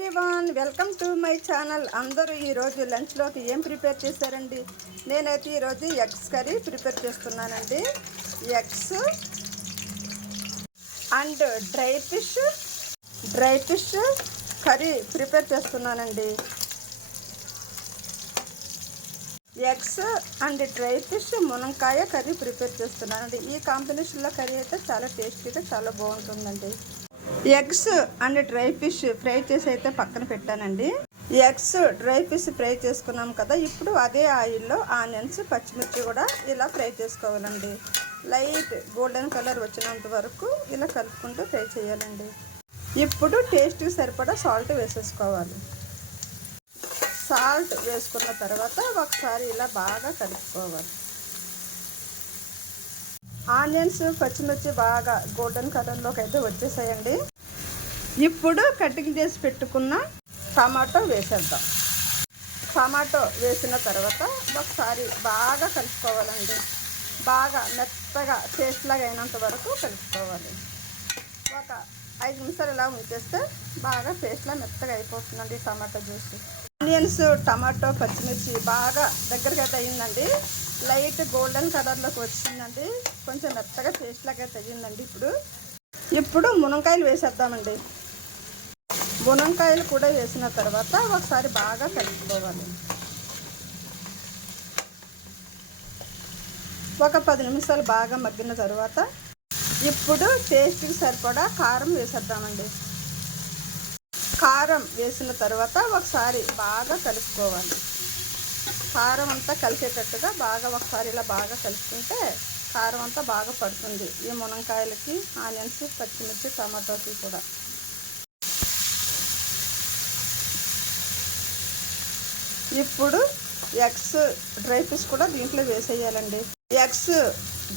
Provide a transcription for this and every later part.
Everyone, welcome to my channel. అందరూ ఈరోజు లంచ్లోకి ఏం ప్రిపేర్ చేశారండి? నేనైతే ఈరోజు ఎగ్స్ కర్రీ ప్రిపేర్ చేస్తున్నానండి. Eggs and dry fish curry prepare చేస్తున్నానండి. ఎగ్స్ అండ్ డ్రై ఫిష్ మునక్కాయ కర్రీ ప్రిపేర్ చేస్తున్నానండి. ఈ కాంబినేషన్లో కర్రీ అయితే చాలా టేస్టీగా చాలా బాగుంటుందండి. Eggs and dry fish fry చేసి అయితే పక్కన పెట్టానండి. ఎగ్స్ డ్రై ఫిష్ ఫ్రై చేసుకున్నాం కదా, ఇప్పుడు అదే ఆయిల్లో ఆనియన్స్ పచ్చిమిర్చి కూడా ఇలా ఫ్రై చేసుకోవాలండి. లైట్ గోల్డెన్ కలర్ వచ్చినంత వరకు ఇలా కలుపుకుంటూ ఫ్రై చేయాలండి. ఇప్పుడు టేస్ట్కి సరిపడా సాల్ట్ వేసేసుకోవాలి. సాల్ట్ వేసుకున్న తర్వాత ఒకసారి ఇలా బాగా కలుపుకోవాలి. ఆనియన్స్ పచ్చిమిర్చి బాగా గోల్డెన్ కలర్లోకి అయితే వచ్చేసాయండి. ఇప్పుడు కటింగ్ చేసి పెట్టుకున్న టమాటో వేసేద్దాం. టమాటో వేసిన తర్వాత ఒకసారి బాగా కలుపుకోవాలండి. బాగా మెత్తగా పేస్ట్ లాగా అయినంత వరకు కలుపుకోవాలి. ఒక 5 నిమిషాలు ఇలా ఉంచేస్తే బాగా పేస్ట్లా మెత్తగా అయిపోతుందండి టమాటో జ్యూస్. ఆనియన్స్ టమాటో పచ్చిమిర్చి బాగా దగ్గరికి అయితే అయ్యిందండి. లైట్ గోల్డెన్ కలర్లోకి వచ్చిందండి. కొంచెం మెత్తగా పేస్ట్ లాగా అయితే అయ్యిందండి. ఇప్పుడు మునక్కాయలు వేసేద్దామండి. మునక్కాయలు కూడా వేసిన తర్వాత ఒకసారి బాగా కలుపుకోవాలి. ఒక 10 నిమిషాలు బాగా మగ్గిన తర్వాత ఇప్పుడు టేస్ట్కి సరిపడా కారం వేసేద్దామండి. కారం వేసిన తర్వాత ఒకసారి బాగా కలుపుకోవాలి. కారం అంతా కలిసేటట్టుగా బాగా ఒకసారి ఇలా బాగా కలుపుకుంటే కారం అంతా బాగా పడుతుంది ఈ మునక్కాయలకి, ఆనియన్స్, పచ్చిమిర్చి, టమాటోకి కూడా. ఇప్పుడు ఎగ్స్ డ్రై ఫిష్ కూడా దీంట్లో వేసేయాలండి. ఎగ్స్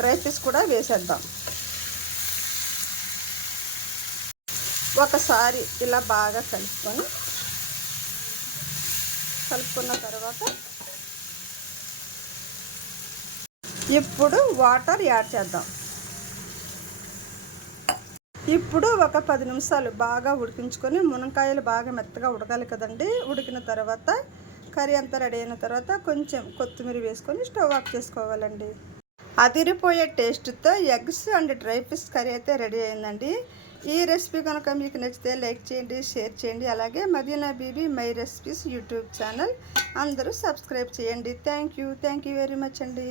డ్రై ఫిష్ కూడా వేసేద్దాం. ఒకసారి ఇలా బాగా కలుపుకున్న తర్వాత ఇప్పుడు వాటర్ యాడ్ చేద్దాం. ఇప్పుడు ఒక 10 నిమిషాలు బాగా ఉడికించుకొని, మునక్కాయలు బాగా మెత్తగా ఉడకాలి కదండి. ఉడికిన తర్వాత కర్రీ అంతా రెడీ అయిన తర్వాత కొంచెం కొత్తిమీర వేసుకొని స్టవ్ ఆఫ్ చేసుకోవాలండి. అదిరిపోయే టేస్ట్తో eggs and dry fish curry అయితే రెడీ అయిందండి. ఈ రెసిపీ కనుక మీకు నచ్చితే లైక్ చేయండి, షేర్ చేయండి. అలాగే Madina Bibi my recipes YouTube channel అందరూ సబ్స్క్రైబ్ చేయండి. థ్యాంక్ యూ వెరీ మచ్ అండి.